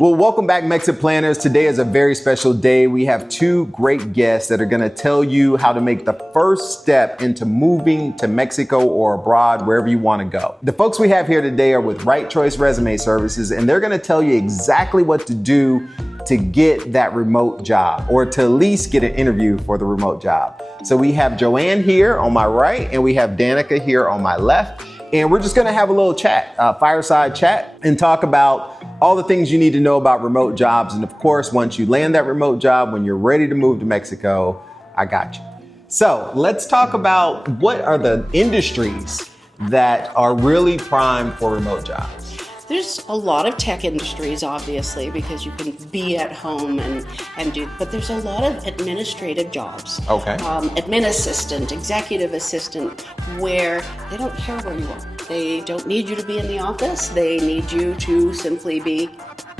Well, welcome back, MexitPlanners. Today is a very special day. We have two great guests that are going to tell you how to make the first step into moving to Mexico or abroad, wherever you want to go. The folks we have here today are with Right Choice Resume Services, and they're going to tell you exactly what to do to get that remote job, or to at least get an interview for the remote job. So we have Joanne here on my right, and we have Danica here on my left. And we're just gonna have a little chat, fireside chat, and talk about all the things you need to know about remote jobs. And of course, once you land that remote job, when you're ready to move to Mexico, I got you. So let's talk about what are the industries that are really primed for remote jobs. There's a lot of tech industries, obviously, because you can be at home and do, but there's a lot of administrative jobs. Okay. Admin assistant, executive assistant, where they don't care where you are. They don't need you to be in the office. They need you to simply be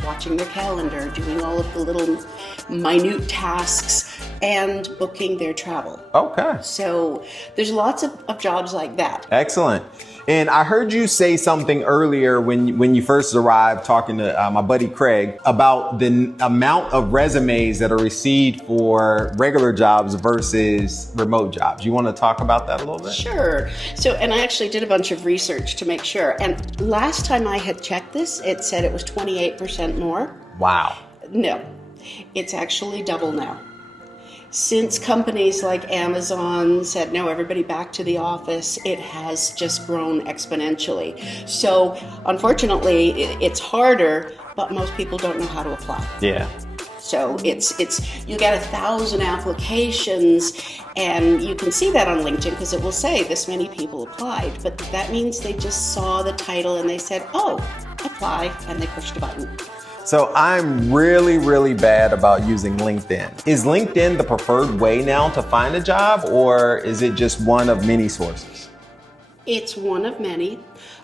watching their calendar, doing all of the little minute tasks, and booking their travel. Okay. So there's lots of jobs like that. Excellent. And I heard you say something earlier when you first arrived, talking to my buddy Craig, about the amount of resumes that are received for regular jobs versus remote jobs. You want to talk about that a little bit? Sure. So, and I actually did a bunch of research to make sure. And last time I had checked this, it said it was 28% more. Wow. No, it's actually double now. Since companies like Amazon said, no, everybody back to the office, it has just grown exponentially. So unfortunately, it's harder, but most people don't know how to apply. Yeah. So it's you get 1,000 applications, and you can see that on LinkedIn because it will say this many people applied, but that means they just saw the title and they said, oh, apply, and they pushed a button. So I'm really bad about using LinkedIn. Is LinkedIn the preferred way now to find a job, or is it just one of many sources? It's one of many,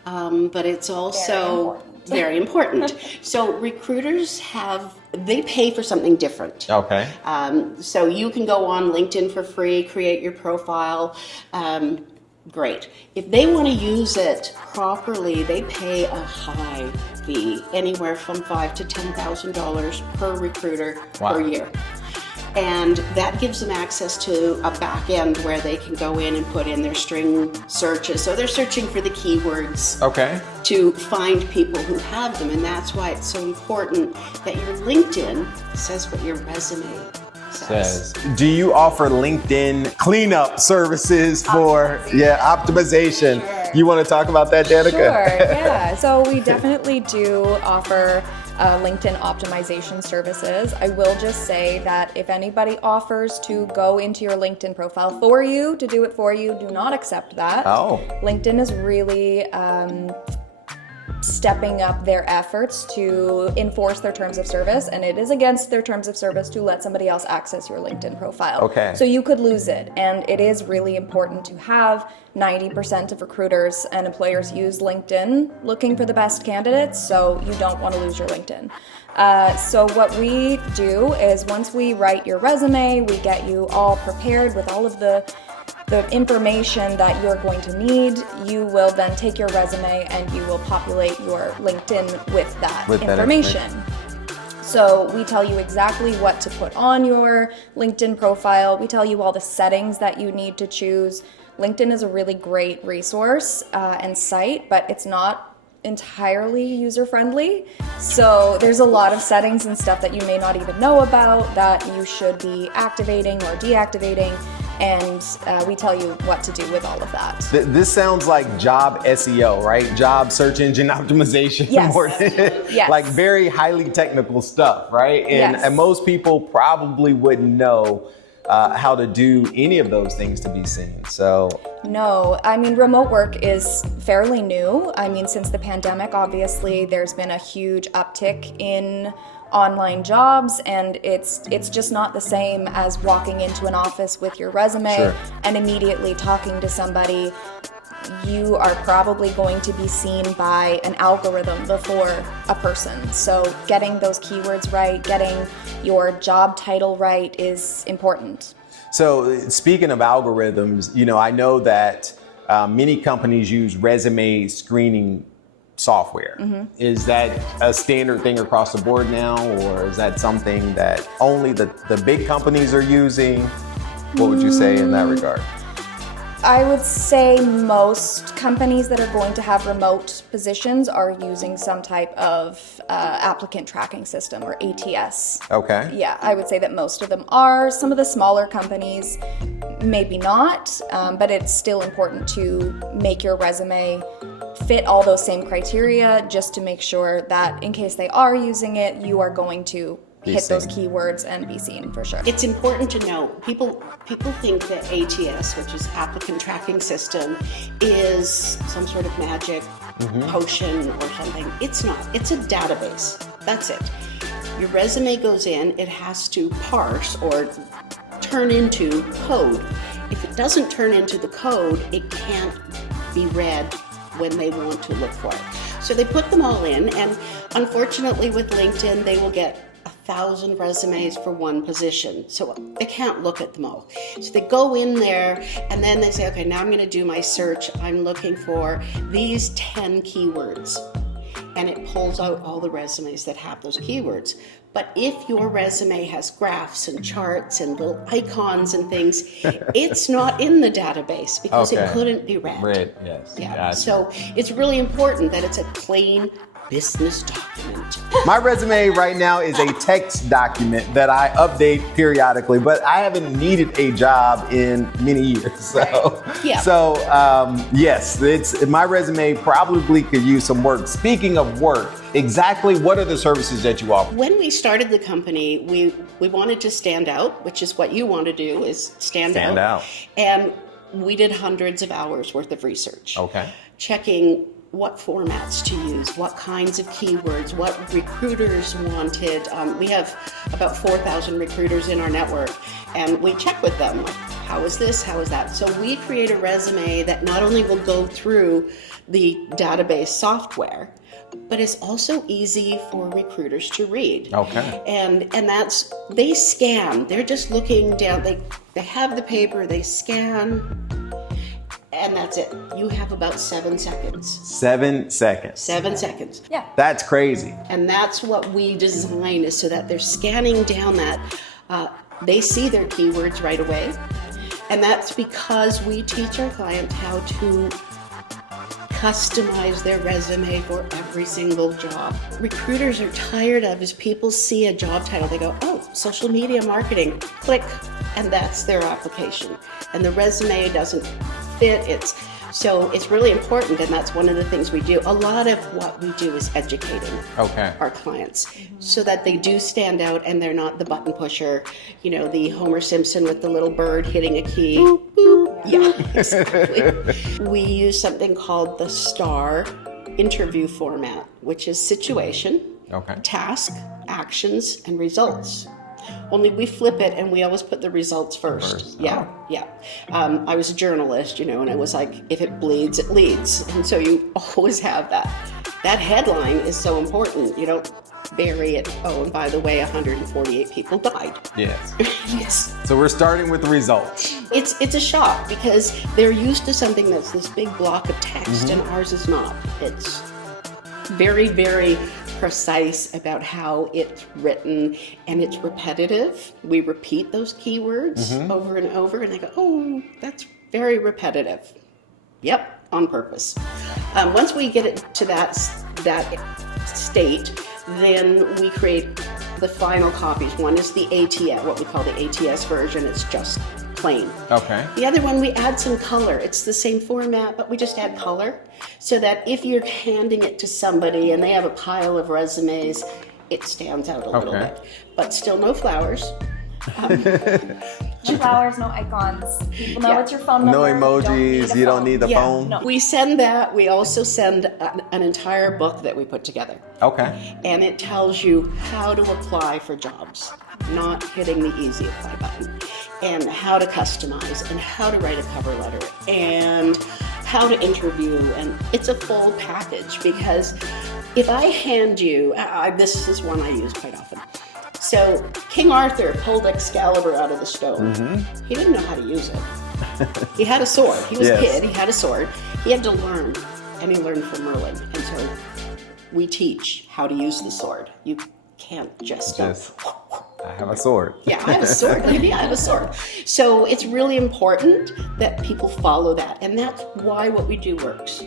but it's also very important. So recruiters they pay for something different. Okay. So you can go on LinkedIn for free, create your profile. Great. If they want to use it properly, they pay a high fee, anywhere from $5,000 to $10,000 per recruiter per year. And that gives them access to a back end where they can go in and put in their string searches. So they're searching for the keywords to find people who have them. And that's why it's so important that your LinkedIn says what your resume says. Do you offer LinkedIn cleanup services for optimization? Sure. You want to talk about that, Danica? Sure, yeah. So we definitely do offer LinkedIn optimization services. I will just say that if anybody offers to go into your LinkedIn profile for you, to do it for you, do not accept that. Oh. LinkedIn is really stepping up their efforts to enforce their terms of service, and it is against their terms of service to let somebody else access your LinkedIn profile. Okay. So you could lose it, and it is really important to have 90% of recruiters and employers use LinkedIn looking for the best candidates, so you don't want to lose your LinkedIn. So what we do is once we write your resume, we get you all prepared with all of the information that you're going to need. You will then take your resume and you will populate your LinkedIn with that information. So we tell you exactly what to put on your LinkedIn profile. We tell you all the settings that you need to choose. LinkedIn is a really great resource and site, but it's not entirely user-friendly. So there's a lot of settings and stuff that you may not even know about that you should be activating or deactivating. And we tell you what to do with all of that. This sounds like job SEO, right? Job search engine optimization. Yes. Yes. Like very highly technical stuff, right? And most people probably wouldn't know how to do any of those things to be seen. So no, I mean, remote work is fairly new. I mean, since the pandemic, obviously, there's been a huge uptick in online jobs, and it's just not the same as walking into an office with your resume and immediately talking to somebody. You are probably going to be seen by an algorithm before a person. So getting those keywords right, getting your job title right is important. So speaking of algorithms, I know that many companies use resume screening software. Is that a standard thing across the board now, or is that something that only the big companies are using? What would you say in that regard? I would say most companies that are going to have remote positions are using some type of applicant tracking system, or ATS. Okay. Yeah, I would say that most of them are. Some of the smaller companies, maybe not, but it's still important to make your resume fit all those same criteria, just to make sure that in case they are using it, you are going to hit those keywords and be seen for sure. It's important to know, people think that ATS, which is Applicant Tracking System, is some sort of magic potion or something. It's not. It's a database. That's it. Your resume goes in, it has to parse or turn into code. If it doesn't turn into the code, it can't be read when they want to look for it. So they put them all in, and unfortunately with LinkedIn, they will get 1,000 resumes for one position. So they can't look at them all. So they go in there and then they say, okay, now I'm gonna do my search. I'm looking for these 10 keywords. And it pulls out all the resumes that have those keywords. But if your resume has graphs and charts and little icons and things, it's not in the database because it couldn't be read. Read, yes. Yeah. Gotcha. So it's really important that it's a plain business document. My resume right now is a text document that I update periodically, but I haven't needed a job in many years. So, Yeah. Yes, my resume probably could use some work. Speaking of work, exactly what are the services that you offer? When we started the company, we wanted to stand out, which is what you want to do, is stand out. And we did hundreds of hours worth of research. Okay. Checking what formats to use, what kinds of keywords, what recruiters wanted. We have about 4,000 recruiters in our network, and we check with them, like, how is this, how is that? So we create a resume that not only will go through the database software, but it's also easy for recruiters to read. Okay. And that's, they scan, they're just looking down, they have the paper, they scan, and that's it. You have about 7 seconds. 7 seconds. 7 seconds. Yeah. That's crazy. And that's what we design, is so that they're scanning down that, they see their keywords right away. And that's because we teach our clients how to customize their resume for every single job. Recruiters are tired of, is people see a job title, they go, oh, social media marketing, click, and that's their application. And the resume doesn't fit. So it's really important, and that's one of the things we do. A lot of what we do is educating our clients so that they do stand out and they're not the button pusher, the Homer Simpson with the little bird hitting a key. Boop, boop. Yeah, exactly. We use something called the STAR interview format, which is situation, task, actions, and results. Only we flip it and we always put the results first. Yeah. I was a journalist, and it was like, if it bleeds, it leads. And so you always have that. That headline is so important. You don't bury it. Oh, and by the way, 148 people died. Yes. Yes. So we're starting with the results. It's a shock because they're used to something that's this big block of text, and ours is not. It's very, very precise about how it's written, and it's repetitive. We repeat those keywords over and over, and they go, oh, that's very repetitive. Yep, on purpose. Once we get it to that state, then we create the final copies. One is the ATS, what we call the ATS version. It's just plain. Okay. The other one, we add some color. It's the same format, but we just add color so that if you're handing it to somebody and they have a pile of resumes, it stands out a little bit. But still no flowers. No flowers, no icons. People know it's your phone number. No emojis. You don't need the phone. No. We send that. We also send an entire book that we put together. Okay. And it tells you how to apply for jobs, not hitting the easy apply button, and how to customize, and how to write a cover letter, and how to interview. And it's a full package, because if I hand you, this is one I use quite often. So King Arthur pulled Excalibur out of the stone. He didn't know how to use it. He had a sword. He was a kid. He had a sword. He had to learn. and he learned from Merlin. And so we teach how to use the sword. You can't just go, I have a sword. yeah, I have a sword. Maybe I have a sword. So it's really important that people follow that. And that's why what we do works.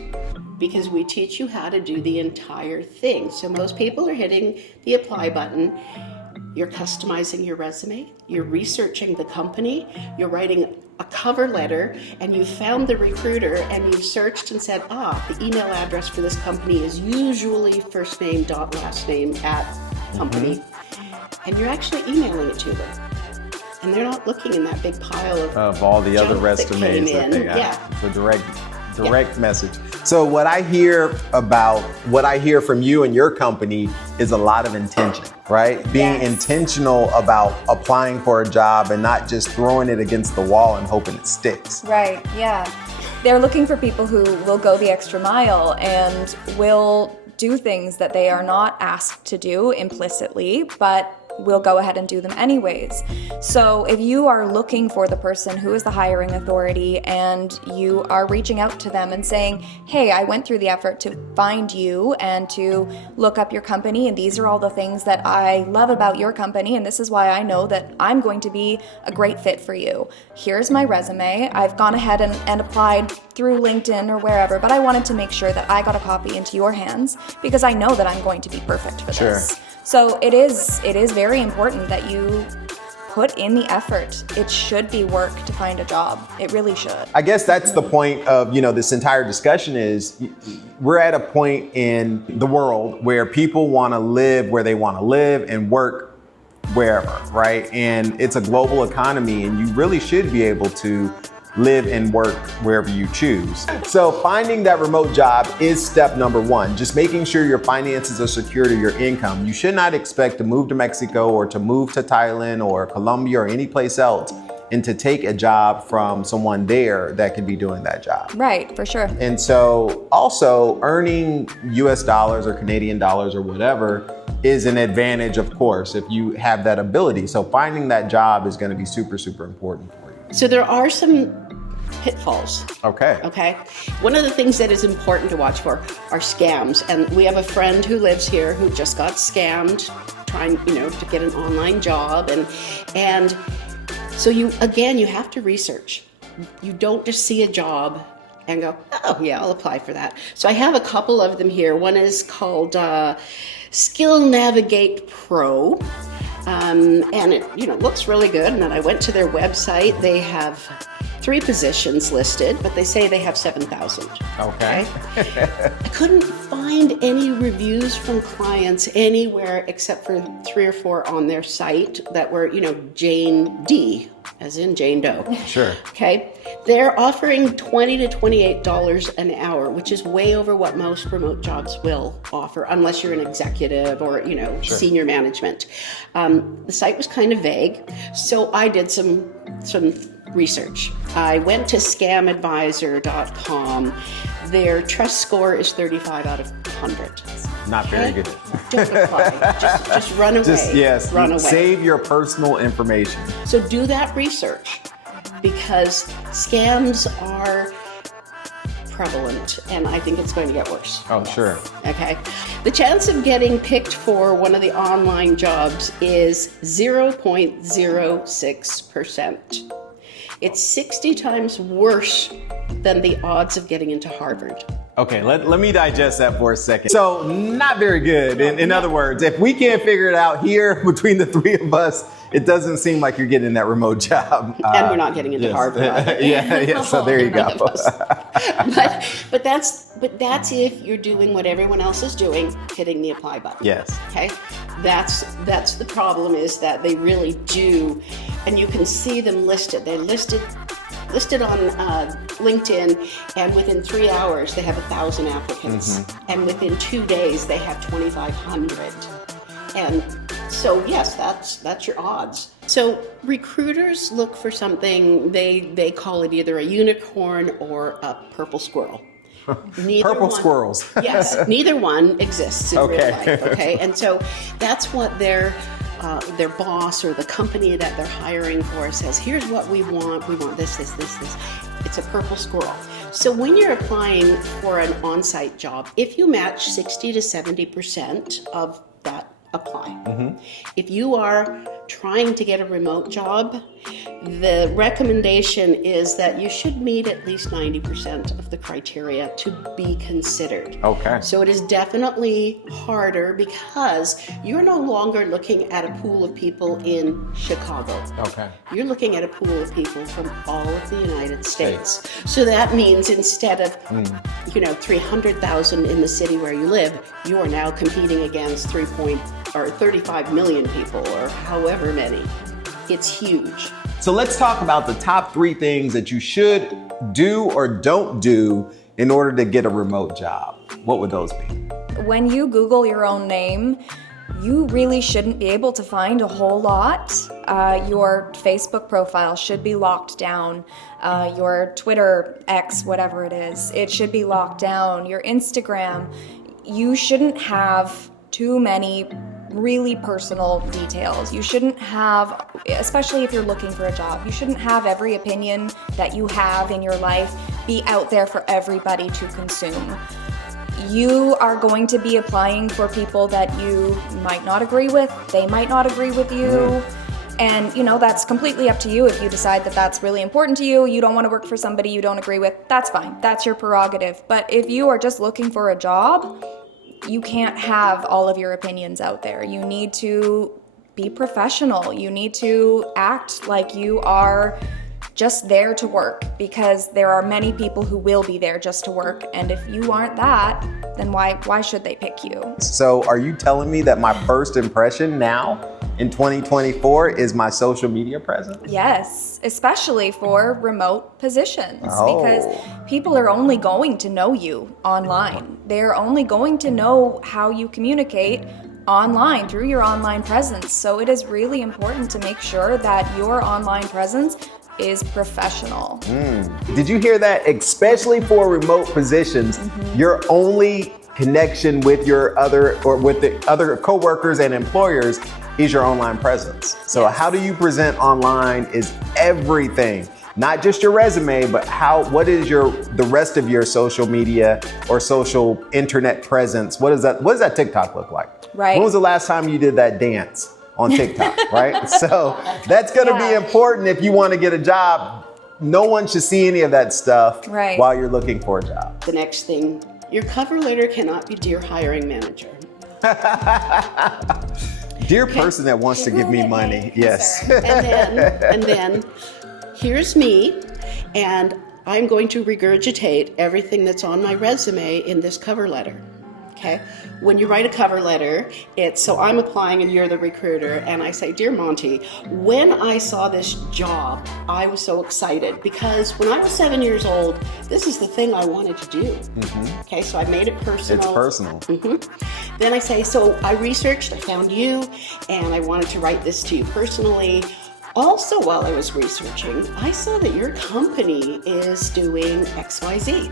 Because we teach you how to do the entire thing. So most people are hitting the apply button. You're customizing your resume. You're researching the company. You're writing a cover letter, and you've found the recruiter, and you've searched and said, the email address for this company is usually first name dot last name at company. And you're actually emailing it to them. And they're not looking in that big pile of all the other junk resumes that that came they in. got. The direct message. So what I hear from you and your company is a lot of intention, right? Being intentional about applying for a job and not just throwing it against the wall and hoping it sticks. Right, yeah. They're looking for people who will go the extra mile and will do things that they are not asked to do implicitly, but will go ahead and do them anyways. So if you are looking for the person who is the hiring authority and you are reaching out to them and saying, hey, I went through the effort to find you and to look up your company, and these are all the things that I love about your company, and this is why I know that I'm going to be a great fit for you. Here's my resume. I've gone ahead and applied through LinkedIn or wherever, but I wanted to make sure that I got a copy into your hands because I know that I'm going to be perfect for this. So it is very important that you put in the effort. It should be work to find a job. It really should. I guess that's the point of, this entire discussion is we're at a point in the world where people want to live where they want to live and work wherever, right? And it's a global economy, and you really should be able to live and work wherever you choose. So finding that remote job is step number one, just making sure your finances are secure to your income. You should not expect to move to Mexico or to move to Thailand or Colombia or any place else and to take a job from someone there that could be doing that job. Right, for sure. And so also earning US dollars or Canadian dollars or whatever is an advantage, of course, if you have that ability. So finding that job is going to be super, super important for you. So there are some pitfalls. Okay. One of the things that is important to watch for are scams. And we have a friend who lives here who just got scammed trying, to get an online job. And so you have to research. You don't just see a job and go, oh yeah, I'll apply for that. So I have a couple of them here. One is called Skill Navigate Pro. And it looks really good. And then I went to their website. They have 3 positions listed, but they say they have 7,000. Okay. I couldn't find any reviews from clients anywhere except for 3 or 4 on their site that were, Jane D, as in Jane Doe. Sure. Okay. They're offering $20 to $28 an hour, which is way over what most remote jobs will offer, unless you're an executive or, senior management. The site was kind of vague, so I did some research. I went to scamadvisor.com. Their trust score is 35 out of 100. Not very good. Don't apply. Just run away. Run away. Save your personal information. So do that research, because scams are prevalent, and I think it's going to get worse. Oh, sure. Okay. The chance of getting picked for one of the online jobs is 0.06%. It's 60 times worse than the odds of getting into Harvard. Okay, let me digest that for a second. So, not very good. In other words, if we can't figure it out here between the 3 of us, it doesn't seem like you're getting that remote job. And we're not getting into Harvard. Yeah, so there you go. But that's if you're doing what everyone else is doing, hitting the apply button. Yes. Okay? That's the problem, is that they really do, and you can see them listed. They're listed on LinkedIn, and within 3 hours they have 1,000 applicants, and within 2 days they have 2,500. And so yes, that's your odds. So recruiters look for something, they call it either a unicorn or a purple squirrel. Squirrels. Yes, neither one exists in real life. Okay, and so that's what their boss or the company that they're hiring for says. Here's what we want. We want this. It's a purple squirrel. So when you're applying for an on-site job, if you match 60 to 70% of that, apply. If you are trying to get a remote job, the recommendation is that you should meet at least 90% of the criteria to be considered. Okay. So it is definitely harder because you're no longer looking at a pool of people in Chicago. Okay. You're looking at a pool of people from all of the United States. So that means instead of, 300,000 in the city where you live, you are now competing against 35 million people or however many. It's huge. So let's talk about the top 3 things that you should do or don't do in order to get a remote job. What would those be? When you Google your own name, you really shouldn't be able to find a whole lot. Your Facebook profile should be locked down. Your Twitter, X, whatever it is, it should be locked down. Your Instagram, you shouldn't have too many really personal details. You shouldn't have, especially if you're looking for a job, you shouldn't have every opinion that you have in your life be out there for everybody to consume. You are going to be applying for people that you might not agree with, they might not agree with you, and that's completely up to you. If you decide that that's really important to you, you don't want to work for somebody you don't agree with, that's fine, that's your prerogative. But if you are just looking for a job, you can't have all of your opinions out there. You need to be professional. You need to act like you are just there to work, because there are many people who will be there just to work. And if you aren't that, then why should they pick you? So are you telling me that my first impression now in 2024 is my social media presence? Yes, especially for remote positions, Oh. because people are only going to know you online. They're only going to know how you communicate online through your online presence. So it is really important to make sure that your online presence is professional. Did you hear that? Especially for remote positions, your only connection with your other or with the other coworkers and employers is your online presence. So how do you present online is everything. Not just your resume, but what is the rest of your social media or social internet presence? What does that TikTok look like? Right. When was the last time you did that dance on TikTok, right? So that's gonna be important if you wanna get a job. No one should see any of that stuff while you're looking for a job. The next thing, your cover letter cannot be "Dear hiring manager." Dear person that wants to give me money, yes. And then here's me, and I'm going to regurgitate everything that's on my resume in this cover letter. Okay? When you write a cover letter, so I'm applying and you're the recruiter, and I say, "Dear Monty, when I saw this job, I was so excited because when I was 7 years old, this is the thing I wanted to do." Okay, so I made it personal. It's personal. Then I say, "So I researched, I found you, and I wanted to write this to you personally. Also, while I was researching, I saw that your company is doing XYZ.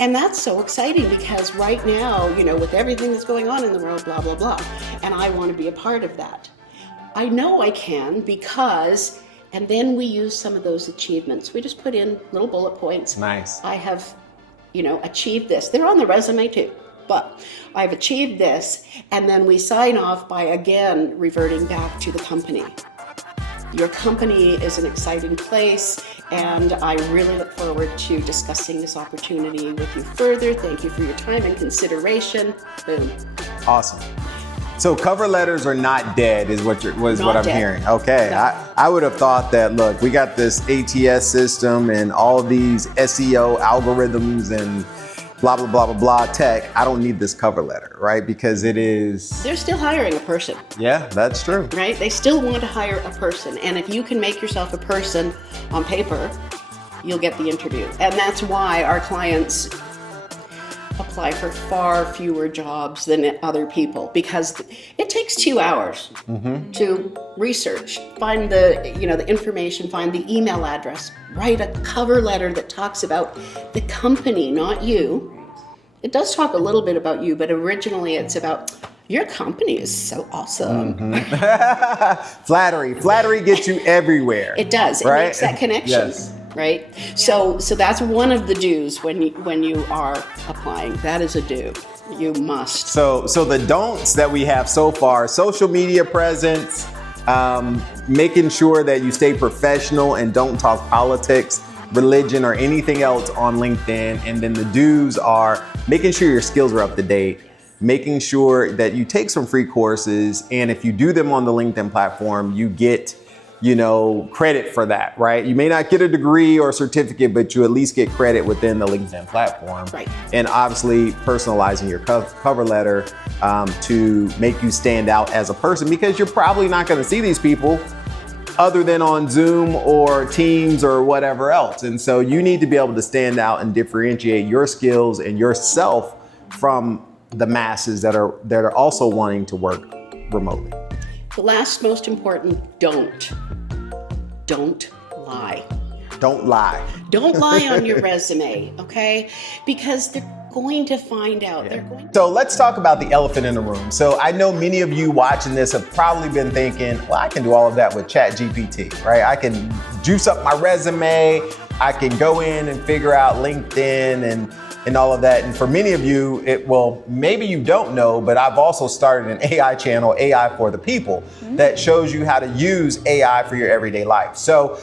And that's so exciting because right now, with everything that's going on in the world, blah, blah, blah, and I want to be a part of that. I know I can because," and then we use some of those achievements. We just put in little bullet points. Nice. I have, achieved this. They're on the resume too. But I've achieved this, and then we sign off by again reverting back to the company. Your company is an exciting place, and I really look forward to discussing this opportunity with you further. Thank you for your time and consideration. Boom. Awesome. So cover letters are not dead is what I'm dead. hearing. Okay. No. I would have thought that, look, we got this ATS system and all of these SEO algorithms and blah, blah, blah, blah, blah tech. I don't need this cover letter, right? Because They're still hiring a person. Yeah, that's true. Right? They still want to hire a person. And if you can make yourself a person on paper, you'll get the interview. And that's why our clients apply for far fewer jobs than other people, because it takes 2 hours to research, find the information, find the email address, write a cover letter that talks about the company, not you. It does talk a little bit about you, but originally it's about your company is so awesome. Flattery gets you everywhere. It does. It right? makes that connection. Yes. right? So that's one of the do's when you are applying. That is a do. You must. So the don'ts that we have so far: social media presence, making sure that you stay professional and don't talk politics, religion, or anything else on LinkedIn. And then the do's are making sure your skills are up to date, making sure that you take some free courses, and if you do them on the LinkedIn platform, you get, credit for that, right? You may not get a degree or a certificate, but you at least get credit within the LinkedIn platform. Right. And obviously personalizing your cover letter to make you stand out as a person, because you're probably not going to see these people other than on Zoom or Teams or whatever else. And so you need to be able to stand out and differentiate your skills and yourself from the masses that are also wanting to work remotely. The last most important don't lie. Don't lie. Don't lie on your resume, okay? Because they're going to find out. So let's talk about the elephant in the room. So I know many of you watching this have probably been thinking, well, I can do all of that with ChatGPT, right? I can juice up my resume. I can go in and figure out LinkedIn and all of that. And for many of you, maybe you don't know, but I've also started an AI channel, AI for the People, that shows you how to use AI for your everyday life. So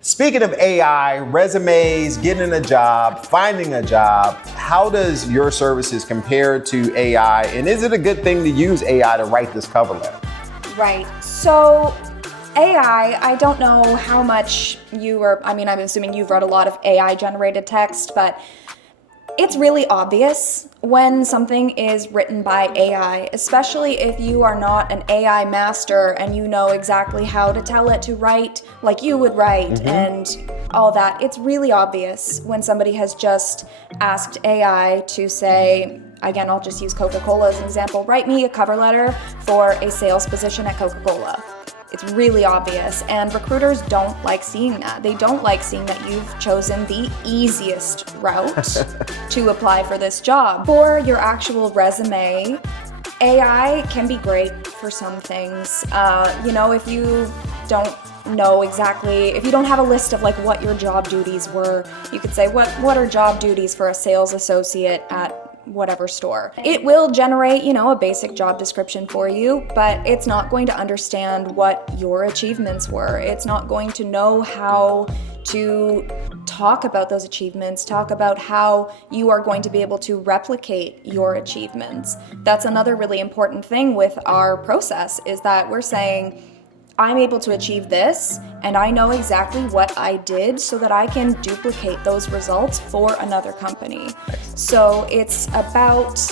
speaking of AI, resumes, getting a job, finding a job, how does your services compare to AI? And is it a good thing to use AI to write this cover letter? Right. So AI, I don't know how much I'm assuming you've read a lot of AI generated text, but it's really obvious when something is written by AI, especially if you are not an AI master and you know exactly how to tell it to write like you would write and all that. It's really obvious when somebody has just asked AI to say, again, I'll just use Coca-Cola as an example, write me a cover letter for a sales position at Coca-Cola. It's really obvious, and recruiters don't like seeing that. They don't like seeing that you've chosen the easiest route to apply for this job. For your actual resume, AI can be great for some things. If you don't know exactly, if you don't have a list of like what your job duties were, you could say, what are job duties for a sales associate at whatever store. It will generate, a basic job description for you, but it's not going to understand what your achievements were. It's not going to know how to talk about those achievements, talk about how you are going to be able to replicate your achievements. That's another really important thing with our process, is that we're saying, I'm able to achieve this, and I know exactly what I did so that I can duplicate those results for another company. So it's about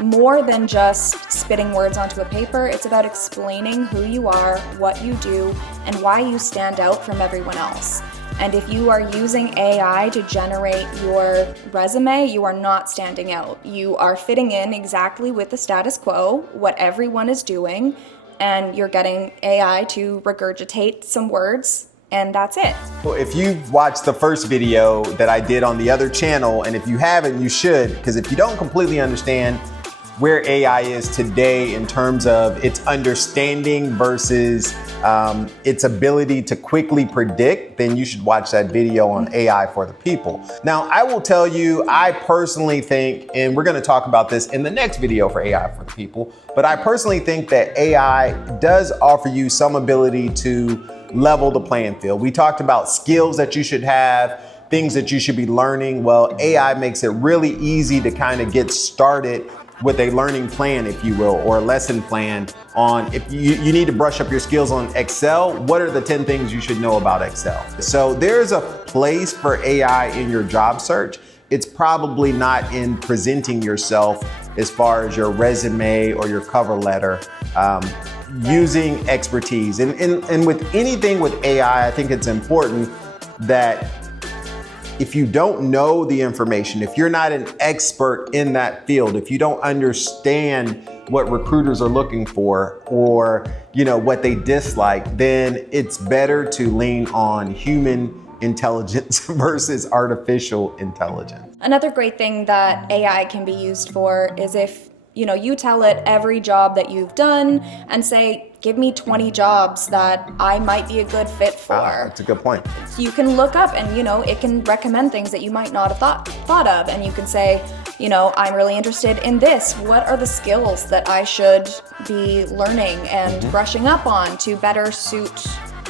more than just spitting words onto a paper. It's about explaining who you are, what you do, and why you stand out from everyone else. And if you are using AI to generate your resume, you are not standing out. You are fitting in exactly with the status quo, what everyone is doing, and you're getting AI to regurgitate some words, and that's it. Well, if you've watched the first video that I did on the other channel, and if you haven't, you should, because if you don't completely understand where AI is today in terms of its understanding versus its ability to quickly predict, then you should watch that video on AI for the People. Now, I will tell you, I personally think, and we're gonna talk about this in the next video for AI for the People, but I personally think that AI does offer you some ability to level the playing field. We talked about skills that you should have, things that you should be learning. Well, AI makes it really easy to kind of get started with a learning plan, if you will, or a lesson plan on if you need to brush up your skills on Excel, what are the 10 things you should know about Excel? So there's a place for AI in your job search. It's probably not in presenting yourself as far as your resume or your cover letter, using expertise. And with anything with AI, I think it's important that if you don't know the information, if you're not an expert in that field, if you don't understand what recruiters are looking for or what they dislike, then it's better to lean on human intelligence versus artificial intelligence. Another great thing that AI can be used for is if you tell it every job that you've done and say, give me 20 jobs that I might be a good fit for. That's a good point. You can look up and, it can recommend things that you might not have thought of. And you can say, I'm really interested in this. What are the skills that I should be learning and brushing up on to better suit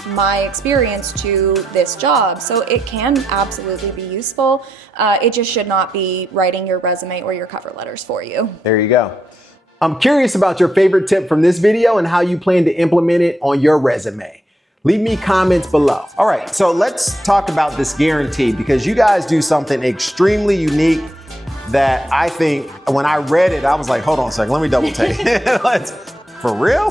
my experience to this job? So it can absolutely be useful. It just should not be writing your resume or your cover letters for you. There you go. I'm curious about your favorite tip from this video and how you plan to implement it on your resume. Leave me comments below. All right, so let's talk about this guarantee, because you guys do something extremely unique that I think when I read it, I was like, hold on a second, let me double take. For real?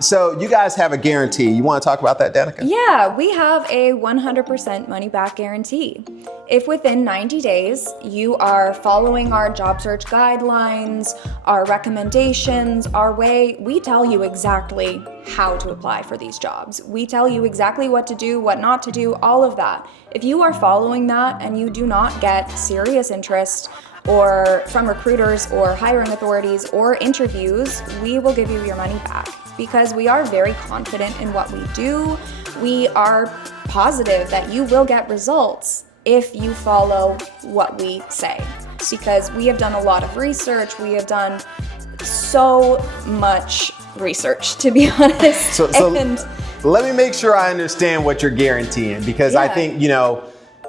So you guys have a guarantee. You want to talk about that, Danica? Yeah, we have a 100% money back guarantee. If within 90 days you are following our job search guidelines, our recommendations, our way, we tell you exactly how to apply for these jobs. We tell you exactly what to do, what not to do, all of that. If you are following that and you do not get serious interest or from recruiters or hiring authorities or interviews, we will give you your money back, because we are very confident in what we do. We are positive that you will get results if you follow what we say, because we have done a lot of research. We have done so much research, to be honest. So let me make sure I understand what you're guaranteeing, because I think,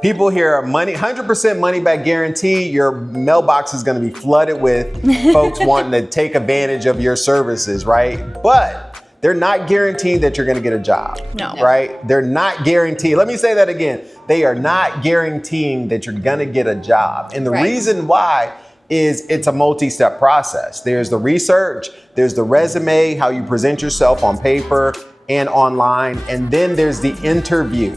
people hear 100% money back guarantee, your mailbox is going to be flooded with folks wanting to take advantage of your services, right? But they're not guaranteed that you're going to get a job. No. Right? They're not guaranteed. Let me say that again. They are not guaranteeing that you're going to get a job. And the reason why is it's a multi-step process. There's the research, there's the resume, how you present yourself on paper and online, and then there's the interview.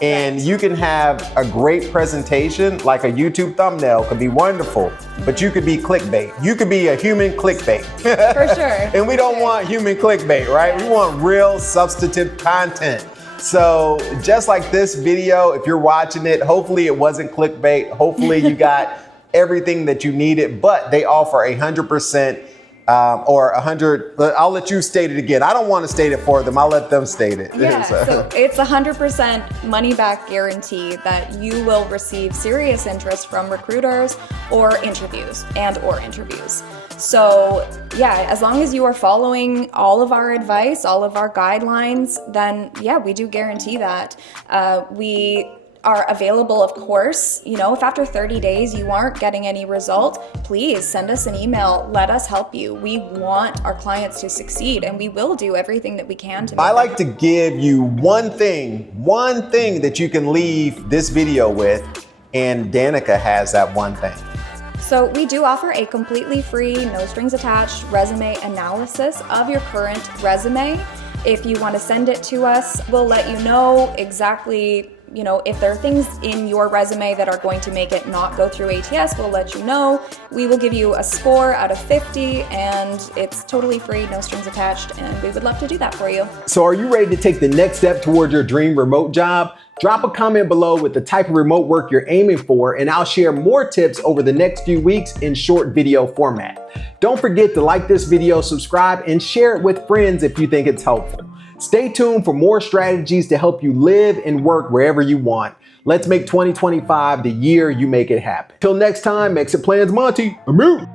And you can have a great presentation, like a YouTube thumbnail could be wonderful, but you could be clickbait. You could be a human clickbait. For sure. And we don't want human clickbait, right? We want real substantive content. So just like this video, if you're watching it, hopefully it wasn't clickbait. Hopefully you got everything that you needed, but they offer 100% or 100, I'll let you state it again. I don't want to state it for them. I'll let them state it. Yeah, so it's 100% money back guarantee that you will receive serious interest from recruiters or interviews. So yeah, as long as you are following all of our advice, all of our guidelines, then yeah, we do guarantee that. We are available, of course. If after 30 days you aren't getting any result, please send us an email. Let us help you. We want our clients to succeed, and we will do everything that we can to make I like to give you one thing that you can leave this video with, and Danica has that one thing. So we do offer a completely free, no strings attached resume analysis of your current resume. If you want to send it to us, we'll let you know exactly, if there are things in your resume that are going to make it not go through ATS, we'll let you know. We will give you a score out of 50, and it's totally free, no strings attached, and we would love to do that for you. So are you ready to take the next step towards your dream remote job? Drop a comment below with the type of remote work you're aiming for, and I'll share more tips over the next few weeks in short video format. Don't forget to like this video, subscribe, and share it with friends if you think it's helpful. Stay tuned for more strategies to help you live and work wherever you want. Let's make 2025 the year you make it happen. Till next time, MexitPlans Monty, I'm out.